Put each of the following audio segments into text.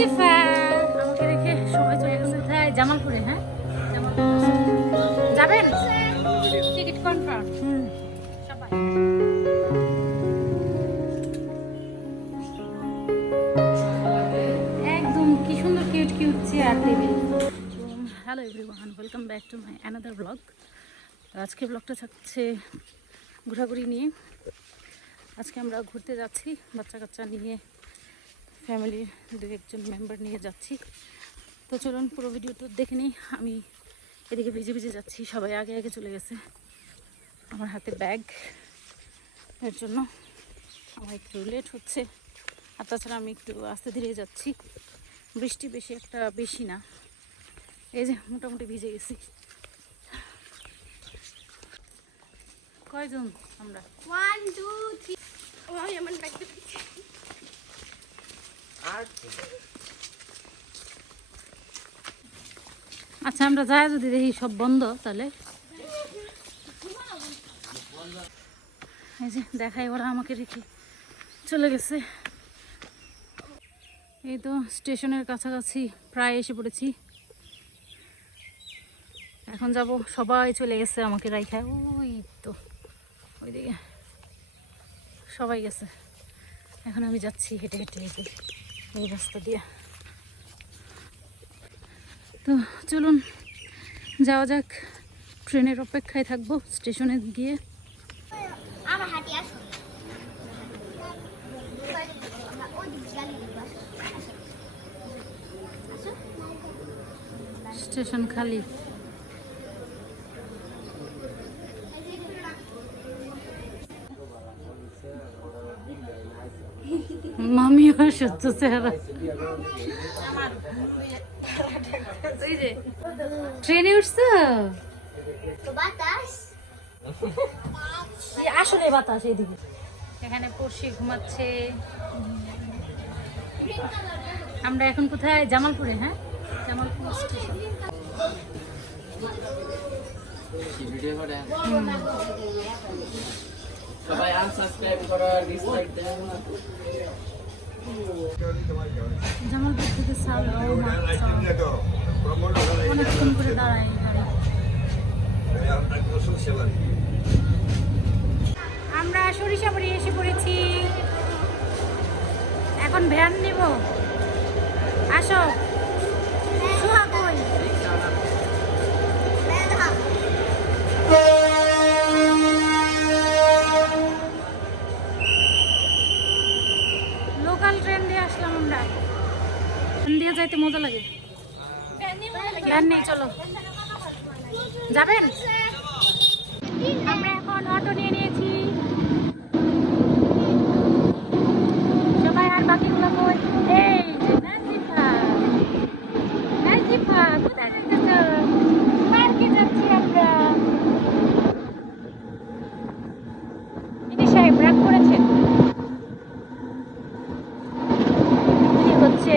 রেখে সবাই চলে কোথায় জামালপুরে হ্যাঁ? যাবেন? টিকিট একদম কি সুন্দর hello everyone, welcome back to my another blog. আজকে ব্লগটা থাকছে ঘোরাঘুরি নিয়ে। আজকে আমরা ঘুরতে যাচ্ছি বাচ্চা কাচ্চা নিয়ে ফ্যামিলির দু একজন মেম্বার নিয়ে যাচ্ছি। তো চলুন পুরো ভিডিওটা দেখে নিই। আমি এদিকে ভিজে ভিজে যাচ্ছি সবাই আগে আগে চলে গেছে। আমার হাতে ব্যাগ এর জন্য। আমার একটু লেট হচ্ছে। আর তাছাড়া আমি একটু আস্তে ধীরে যাচ্ছি। বৃষ্টি বেশি একটা বেশি না। এই যে মোটামুটি ভিজে গেছি। কয়জন আমরা? Two, three. Oh, আমার ব্যাগ আচ্ছা আমরা যাই যদি দেখি সব বন্ধ, তাহলে? এই যে, দেখাই ওরা আমাকে রেখে চলে গেছে। এই তো স্টেশনের কাছাকাছি প্রায় এসে পড়েছি। এখন যাব, সবাই চলে গেছে আমাকে রাইখা। ওই তো, ওইদিকে সবাই গেছে। এখন আমি যাচ্ছি হেঁটে হেঁটে হেঁটে। এই রাস্তা দিয়ে। তো চলুন যাওয়া যাক। ট্রেনের অপেক্ষায় থাকব স্টেশনে গিয়ে। স্টেশন খালি। সহ্য চেহারা। ট্রেনে উঠছো? তো বাতাস। এই আসলে বাতাস এইদিকে। এখানে পড়শি ঘুমাচ্ছে। আমরা এখন কোথায়? জামালপুরে হ্যাঁ? জামালপুর স্টেশন। সবাই আনসাবস্ক্রাইব করো ডিসলাইক দেন। জামালপুর থেকে সাল অনেকক্ষণ করে দাঁড়াই আমরা সরিষাবাড়ি এসে পড়েছি। এখন ভ্যান নেব। আসো। যাইতে মজা লাগে? ভ্যান নেই, চলো। যাবেন? আমরা এখন অটো নিয়ে নিয়েছি। সবাই আর বাকিগুলো কই? এই যে নাজিফা নাজিফা কোথায় যেতেছ পার্কে যাচ্ছি আমরা ইনি সাহেব রাগ করেছেন উনি হচ্ছে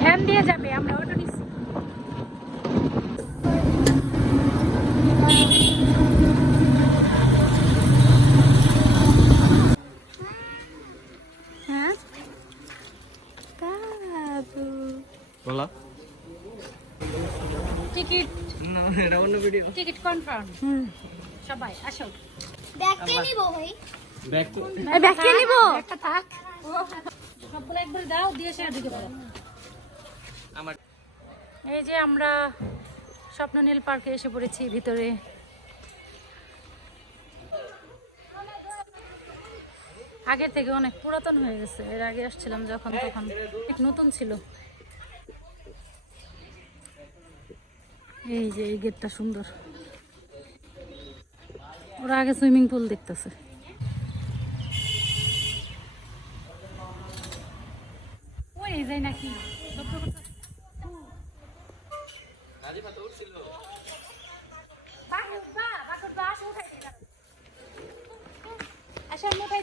ভ্যান দিয়ে যাবে আমরা অটো নিচ্ছি হ্যাঁ? বাবু। বলো। টিকিট। না এটা অন্য ভিডিও টিকিট কনফার্ম সবাই আসো। ব্যাগ কে ভাই? ব্যাক এই ব্যাগ নিব? একটা থাক। সবগুলো একবার দাও দিয়ে সে ঢুকে পড়ো। আমার এই যে আমরা স্বপ্ননীল পার্কে এসে পড়েছি ভিতরে। আগের থেকে অনেক পুরাতন হয়ে গেছে। এর আগে আসছিলাম যখন তখন। এক নতুন ছিল। এই যে এই গেটটা সুন্দর। ওরা আগে সুইমিং পুল দেখতেছে। ওই নাকি। নাজিফা তো উঠছিল বাকুর বা, বাকুর বা, আসো উঠাই দিই, দাঁড়াও। আসো, আমি উঠাই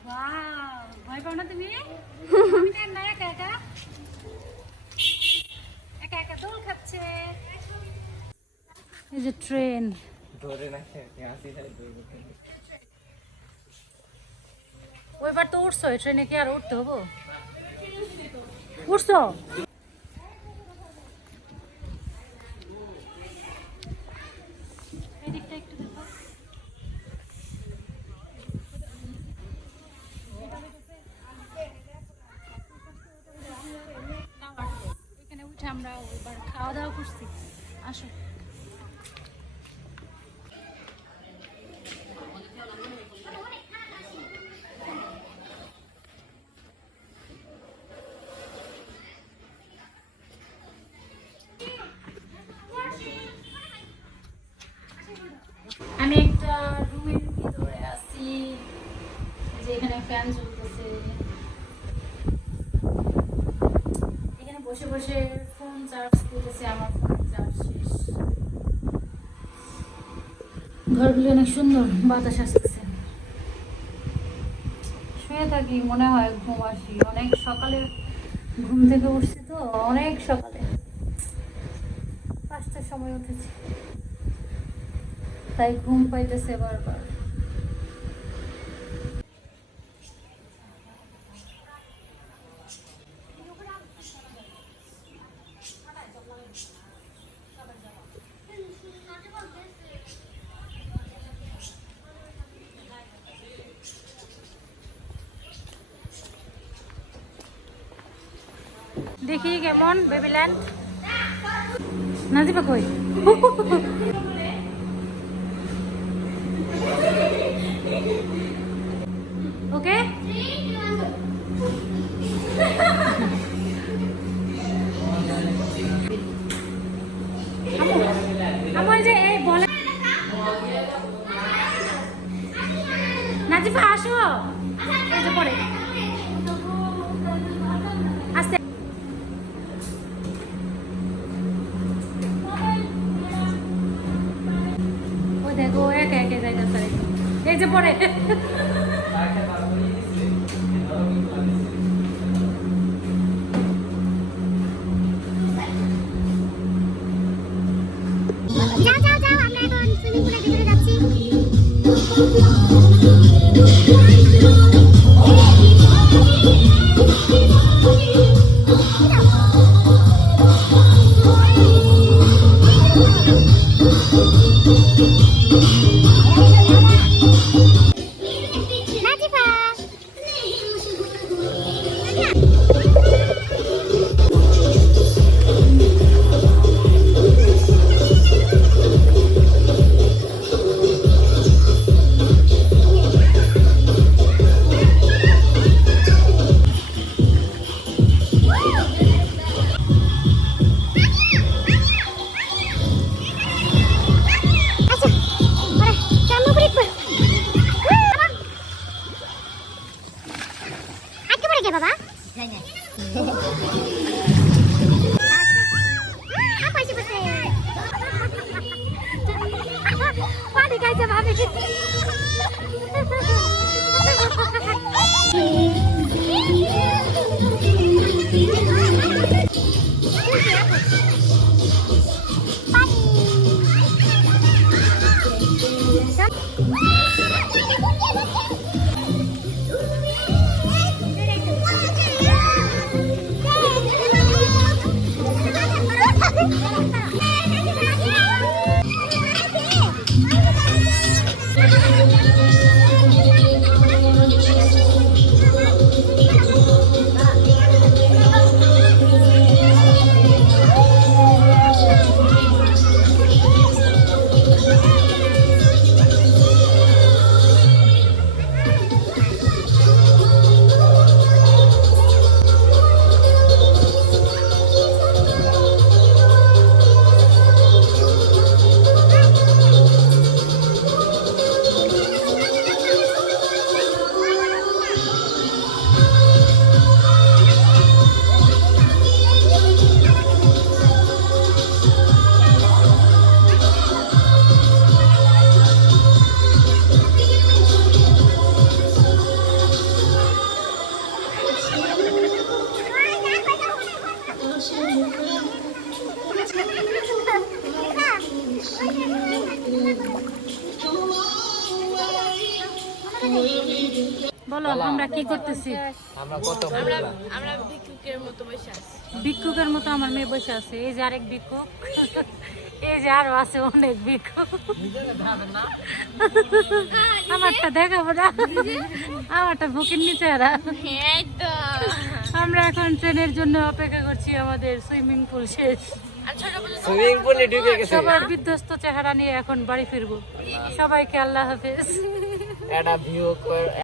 ওয়াও ভয় পাও না তুমি? আমি না না একা একা। একা একা দোল খাচ্ছে। এই যে ট্রেন। ধরে রাখে ওইবার তো উঠছো ট্রেনে কি আর উঠতে হব? উঠছো এদিকটা একটু দেখো এখানে উঠে আমরা এবার খাওয়া দাওয়া করছি। আসো। আমি একটা রুমের ভিতরে আছি যে এখানে ফ্যান চলতেছে। এখানে বসে বসে চার্জ করতেছে আমার ফোন চার্জ শেষ। ঘরগুলি অনেক সুন্দর বাতাস আসতেছে। শুয়ে থাকি মনে হয় ঘুম আসি। অনেক সকালে ঘুম থেকে উঠছি তো অনেক সকালে। পাঁচটার সময় উঠেছি। তাই ঘুম পাইতেছে বারবার। দেখি কেমন বেবিল্যান্ড নাজিবা কই? এই निघायचं भाभी আমরা কি করতেছি? আমরা কত বললাম আমরা ভিক্ষুকের মতো বসে আছি। ভিক্ষুকের মতো আমার মেয়ে বসে আছে এই যে আরেক ভিক্ষুক। এই যে আরও আছে অনেক ভিক্ষুক। আমারটা দেখাবো না। আমারটা বুকের নিচে আমরা এখন ট্রেনের জন্য অপেক্ষা করছি আমাদের সুইমিং পুল শেষ। সুইমিং পুলে ঢুকে গেছে। সবার বিধ্বস্ত চেহারা নিয়ে এখন বাড়ি ফিরবো। সবাইকে আল্লাহ হাফেজ। একটা ভিউ